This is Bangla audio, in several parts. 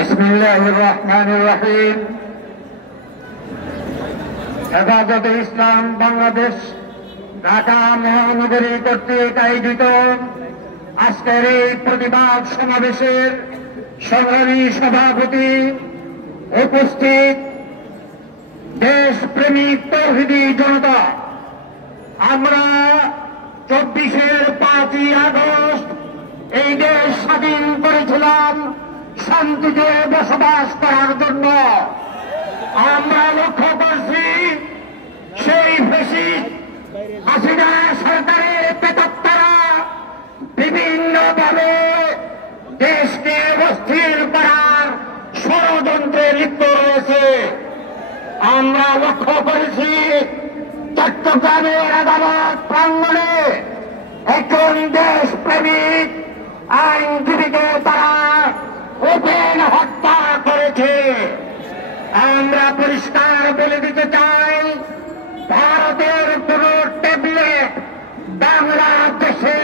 বিসমিল্লাহির রহমানির রহিম। হেফাজতে ইসলাম বাংলাদেশ ঢাকা মহানগরী কর্তৃক আয়োজিত আজকের এই প্রতিবাদ সমাবেশের সংগ্রামী সভাপতি, উপস্থিত দেশপ্রেমিক তৌহিদি জনতা, আমরা 24-এর 5ই আগস্ট এই দেশ স্বাধীন করেছিলাম শান্তিতে বসবাস করার জন্য। আমরা লক্ষ্য করছি সেই ফ্যাসিস্ট হাসিনা সরকারের প্রেতাত্মারা বিভিন্নভাবে দেশকে অস্থির করার ষড়যন্ত্রে লিপ্ত রয়েছে। আমরা লক্ষ্য করেছি চট্টগ্রামের আদালত প্রাঙ্গণে একজন দেশপ্রেমিক আইনজীবীকে তারা ওপেন হত্যা করেছে। আমরা পরিষ্কার বলে দিতে চাই, ভারতের কোন ট্যাবলেট বাংলাদেশে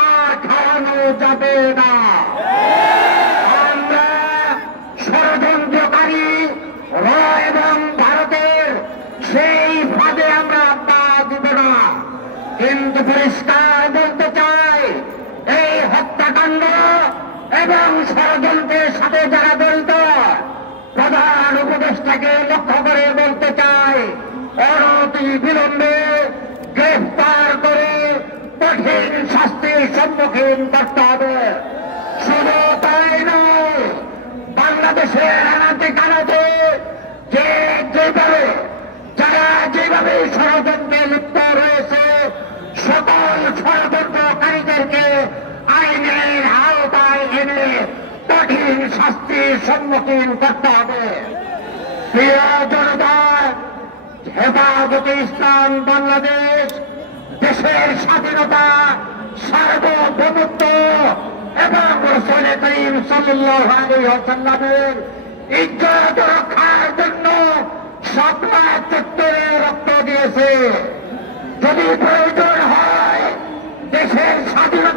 আর খাওয়ানো যাবে না। আমরা ষড়যন্ত্রকারী এবং ভারতের সেই ফাঁদে আমরা পা দিব না। কিন্তু পরিষ্কার বলতে চাই, এই হত্যাকাণ্ড এবং ষড়যন্ত্রের সাথে যারা জড়িত, প্রধান উপদেষ্টাকে লক্ষ্য করে বলতে চাই, অনতি বিলম্বে গ্রেফতার করে কঠিন শাস্তির সম্মুখীন করতে হবে। শুধু তাই নয়, বাংলাদেশের আনাতে কানাতে যেভাবে ষড়যন্ত্রে লিপ্ত রয়েছে, সকল ষড়যন্ত্রকারীদেরকে আইনের আওতায় এনে কঠিন শাস্তির সম্মুখীন করতে হবে। প্রিয় জনতা, হেফাজতে ইসলাম বাংলাদেশ দেশের স্বাধীনতা, সার্বভৌমত্ব এবং রাসূল করিম সাল্লাল্লাহু আলাইহি ওয়াসাল্লামের ইজ্জত রক্ষার জন্য শাপলা চত্বরে রক্ত দিয়েছে। যদি প্রয়োজন হয় দেশের স্বাধীনতা